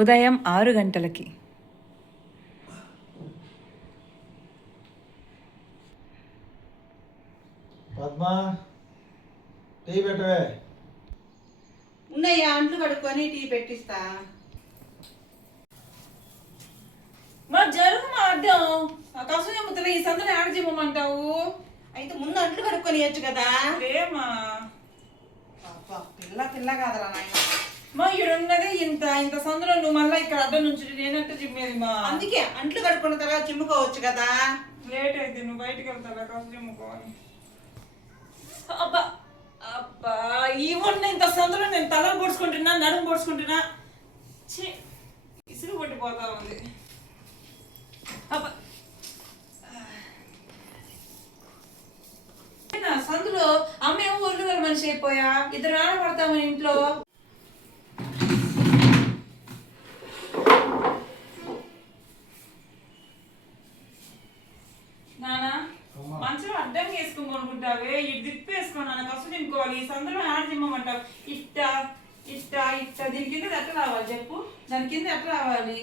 ఉదయం 6 గంటలకి. పద్మా టీ పెట్టవే. ఉన్నాయా అంట్లు కడుక్కొని టీ పెట్టిస్తా. మా జరుగు మా అడ్డం కసం ఏముతుంది ఈ సందడి ఆడ చెప్పమంటావు. అయితే ముందు అంట్లు కడుక్కొని ఇవ్వచ్చు కదా. లేమా పిల్ల పిల్ల కాదరా నాయన. మా ఈడున్నదే ఇంత ఇంత సందులో నువ్వు మళ్ళీ ఇక్కడ అడ్డం నుంచి నేనంటే చిమ్మేది మా. అందుకే అంట్లు కడుక్కున్న తర్వాత చిమ్ముకోవచ్చు కదా. లేట్ అయితే నువ్వు బయటికి వెళ్తావా కసం చిమ్ముకోవాలి. అబ్బా అబ్బా ఈ ఉన్న ఇంత సందులో నేను తల పొడుచుకుంటున్నా నడుము పొడుచుకుంటున్నా. ఇసుగు పట్టిపోతా ఉంది. అబ్బా సందులో అమ్మ ఏమో ఒళ్ళు గల మనిషి అయిపోయా. ఇద్దరు ఆడపడతాము ఇంట్లో. నానా మంచం అడ్డం వేసుకుని కొనుక్కుంటావే ఇటు దిప్పేసుకో నాన్న కసు తినుకోవాలి. ఈ సందులో ఆడ తిమ్మమంటావు. ఇట్ట ఇట్ట ఇట్ట దీని కింద ఎట్లా రావాలి చెప్పు. దాని కింద ఎట్లా రావాలి.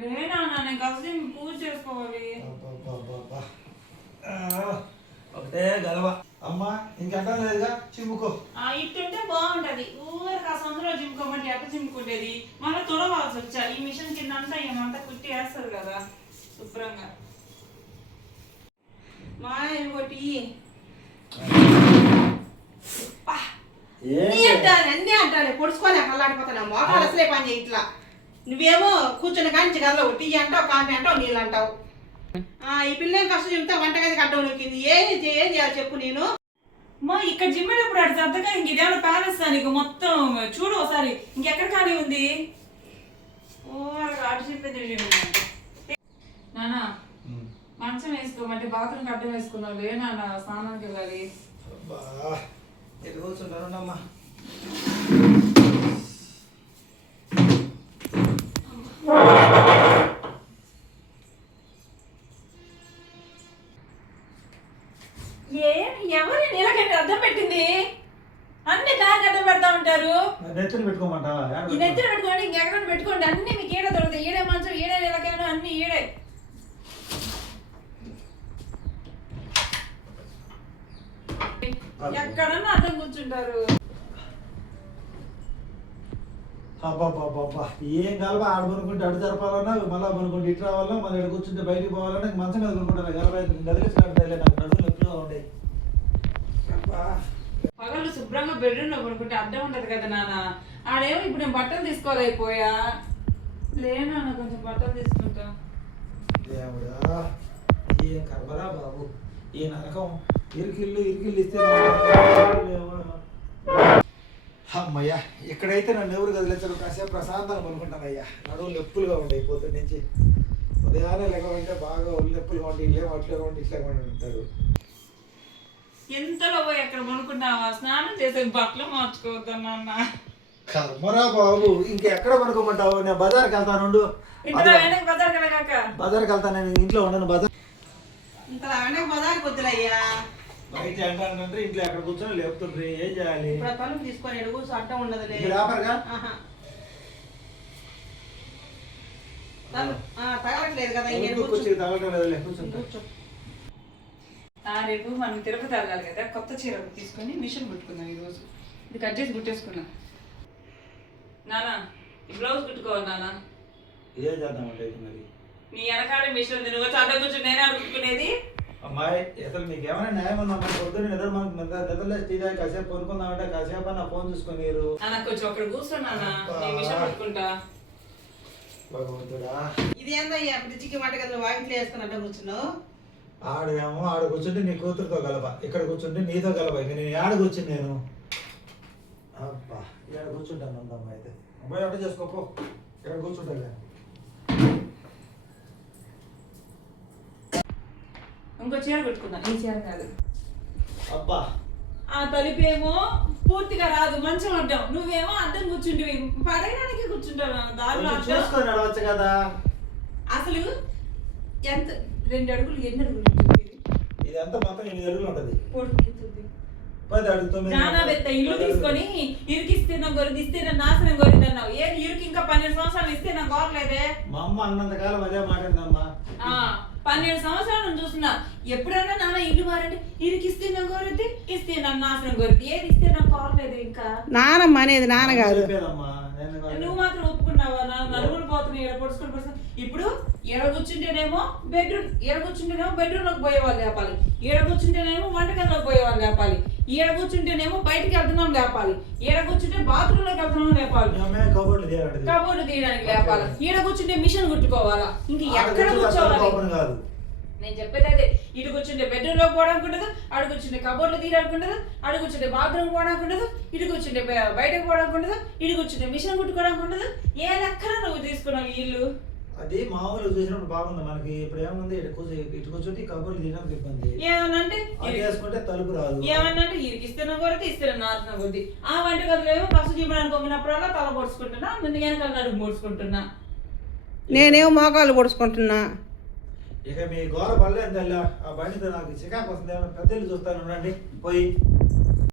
లేనా నేను కసు పూజ చేసుకోవాలి. ఒకటే గలవ అమ్మా ఇంకెట్టం లేదుగా చిమ్ముకో. ఇట్టుంటే బాగుంటది. ఊరికి ఆ సందులో చిమ్ముకోమంటే ఎట్ట చిమ్ముకుంటేది. మళ్ళీ తొడవాల్సి వచ్చా ఈ మిషన్ కింద అంతా ఏమంతా కుట్టి వేస్తారు కదా శుభ్రంగా. మా ఇంకోటి అన్నీ అంటాను పొడుచుకొని కల్లాడిపోతాను. మోకాలు అసలే పని చేయి ఇట్లా. నువ్వేమో కూర్చుని కాంచి గదిలో టీ అంటావు కాఫీ అంటావు నీళ్ళు అంటావు. ఈ పిల్ల కష్టం చెప్తా వంటగదికి అడ్డం నొక్కింది. ఏం చేయాలి చెప్పు. నేను మా ఇక్కడ జిమ్మేటప్పుడు అటు సర్దగా ఇంక ఇదేమన్నా ప్యాలెస్ నీకు మొత్తం చూడు ఒకసారి ఇంకెక్కడ ఖాళీ ఉంది. అటు చెప్పేది నానా మంచం వేసుకోమంటే బాత్రూమ్ అడ్డం వేసుకున్నావు. లే నాన్న స్నానానికి వెళ్ళాలి. కూర్చుంటారుండమ్మా. ఎవరి నీళ్ళకంటే అర్థం పెట్టింది. అన్ని దారికి అడ్డం పెడతా ఉంటారు. నెత్తిన పెట్టుకోమంటావా? ఈ నెత్తిన పెట్టుకోండి ఇంకెక్కడ పెట్టుకోండి. అన్ని మీకు ఈడే దొరుకుతాయి. ఈడే మంచం ఈడే నీళ్ళకైనా అన్ని ఈడే. ఎక్కడన్నా అడ్డం కూర్చుంటారు. అబ్బాబ్బాబ్బా ఏం గలవ ఆడ కొనుక్కుంటే అడు జరపాలన్నా మళ్ళీ కొనుక్కుంటే ఇటు రావాలన్నా మళ్ళీ ఇక్కడ కూర్చుంటే బయటికి పోవాలన్నా మంచం మీద కొనుక్కుంటాను. గలవ గదిలించినట్టు నాకు నడుము నొప్పిగా ఉండే. పగలు శుభ్రంగా బెడ్రూమ్ లో కొనుక్కుంటే అడ్డం ఉంటది కదా నాన్న. ఆడేమో ఇప్పుడు నేను బట్టలు తీసుకోలేకపోయా. లేనా కొంచెం బట్టలు తీసుకుంటా. దేవుడా ఏం కర్మరా బాబు. ఈ నరకం ఇరికిల్లు ఇస్తే అమ్మయ్యా ఇక్కడైతే నన్ను ఎవరు కదిలించరు. కాసేపు ప్రశాంతంగా కొనుక్కుంటానయ్యా. నడువు నొప్పులుగా ఉండే పొద్దు నుంచి. ఉదయాన్నే లెగవంటే బాగా ఒళ్ళు నొప్పులుగా ఉండి ఇట్లే ఉండి ఇట్లా ఉంటారు. ఎంతలో పోయి ఎక్కడ కొనుక్కున్నావా. స్నానం చేసే బట్టలు మార్చుకోవద్దా నాన్న. కర్మరా బాబు ఇంకెక్కడ కొనుక్కోమంటావు. నేను బజార్కి వెళ్తాను. బజార్కి వెళ్తాను. నేను ఇంట్లో ఉండను. బజార్ ఇంత బజార్కి వద్దులయ్యా. బయట ఏంటంటే ఇంట్లో ఎక్కడ కూర్చొని లేపుతుండ్రి. ఏం చేయాలి. తలుపు తీసుకొని కూర్చో అడ్డం ఉండదు. తగలట్లేదు కదా. కూర్చో. రేపు మనం తిరుపతి వెళ్ళాలి కదా. కొత్త చీర తీసుకొని మిషన్ కుట్టుకుందాం. ఈరోజు ఇది కట్ చేసి కుట్టేసుకున్నాం. నానా ఈ బ్లౌజ్ కుట్టుకోవాలి నానా. ఏం చేద్దామంటే మరి నీ వెనకాల మిషన్ ఉంది. నువ్వు వచ్చి అడ్డం కూర్చొని నేనే అడుగుకునేది. అమ్మాయి అసలు మీకు ఏమైనా న్యాయం ఉందా? పొద్దున్న నిద్రలేసి టీ తాగి కాసేపు కొనుక్కుందామంటే కాసేపు నా ఫోన్ చూసుకొని కొంచెం అక్కడ కూర్చున్నా మిషన్ కుట్టుకుంటా. భగవంతుడా ఇది ఏందయ్యా ఫ్రిడ్జ్కి వంటగదిలో వాకిట్లో వేసుకుని అడ్డం కూర్చున్నావు. ఆడేమో ఆడ కూర్చుంటే నీ కూతురుతో గలప, ఇక్కడ కూర్చుంటే నీతో గలప. ఇంక నేను ఆడ కూర్చుని నేను అబ్బా ఇక్కడ కూర్చుంటాను. ఉందమ్మా అయితే అమ్మాయి అట్ట చేసుకోపో. ఇక్కడ కూర్చుంటా. ఇంకో చీర కుట్టుకుందా. ఈ చీర కాదు. అబ్బా ఆ తలుపేమో పూర్తిగా రాదు. మంచం అడ్డం. నువ్వేమో అడ్డం కూర్చుంటివి. పడగడానికి కూర్చుంటావు దారిలో. చూసుకొని నడవచ్చు కదా. అసలు ఎంత 2 అడుగులు ఎన్ని అడుగులు ఇదంతా మొత్తం 8 అడుగులు ఉంటుంది. పొడుగు 10 అడుగుతుంది చాలా పెద్ద ఇల్లు తీసుకొని ఇరికిస్తున్న గొర్రె ఇస్తే నాశనం గొర్రెదన్నావు. ఏది ఇరుకు ఇంకా 12 సంవత్సరాలు ఇస్తే నాకు కోరలేదే. మా అమ్మ అన్నంతకాలం అదే మాట్లాడిందమ్మా. 12 సంవత్సరాలు నుంచి చూస్తున్నా. ఎప్పుడైనా నాన్న ఇల్లు మారంటే ఇరికిస్తే నాకు కోరద్ది, ఇస్తే నాకు నాశనం గొర్రెది. ఏది ఇస్తే నాకు కోరలేదు. ఇంకా నానమ్మ అనేది నాన్న కాదు. చెప్పేదమ్మా నువ్వు మాత్రం ఒప్పుకున్నావా? నలుగురు పోతున్నాయి, ఇక్కడ పొడుచుకొని ఇప్పుడు ఎడ కూర్చుంటేనేమో బెడ్రూమ్ లోకి పోయేవాళ్ళు లేపాలి, ఈడ కూర్చుంటేనేమో వంటగదిలోకి పోయేవాళ్ళు లేపాలి, ఈడ కూర్చుంటేనేమో బయటికి వెళ్తున్నాం లేపాలి, ఈడ కూర్చుంటే బాత్రూమ్ లోకి వెళ్తున్నాం లేపాలి, కబోర్డు తీయడానికి లేపాలి, ఈడ కూర్చుంటే మిషన్ కుట్టుకోవాలా. ఇంక ఎక్కడ కూర్చోవాలి? నేను చెప్పేది అదే. ఇటు కూర్చుంటే బెడ్రూమ్ లోకి పోవడానికి ఉండదు, అడు కూర్చుంటే కబోర్డ్లు తీయడానికి ఉండదు, అడు కూర్చుంటే బాత్రూమ్ పోవడానికి ఉండదు, ఇటు కూర్చుంటే బయటకు పోవడానికి ఉండదు, ఇటు కూర్చుంటే మిషన్ కుట్టుకోవడానికి ఉండదు. ఏ లెక్కన నువ్వు తీసుకున్నావు ఇల్లు? అది మామూలు చూసినప్పుడు బాగుంది. మనకి ఇప్పుడు ఏముంది, ఇటు కూర్చుంటే కబుర్లు తినడానికి ఇబ్బంది. ఏమనంటే వేసుకుంటే తలుపు రాదు. ఏమన్నంటే ఇరికిస్తున్న కొరత ఇస్తున్న నాశనం కొద్ది. ఆ వంట గదిలో ఏమో కసు జీవనానికి పొంగినప్పుడల్లా తల పొడుచుకుంటున్నా, ముందు వెనకాల నడుము పొడుచుకుంటున్నా. నేనేమో మోకాళ్ళు పొడుచుకుంటున్నా. ఇక మీ గోర పడలేదు. ఆ బండితో నాకు చికాకు వస్తుంది. ఏమన్నా పెద్దలు చూస్తాను ఉండండి పోయి.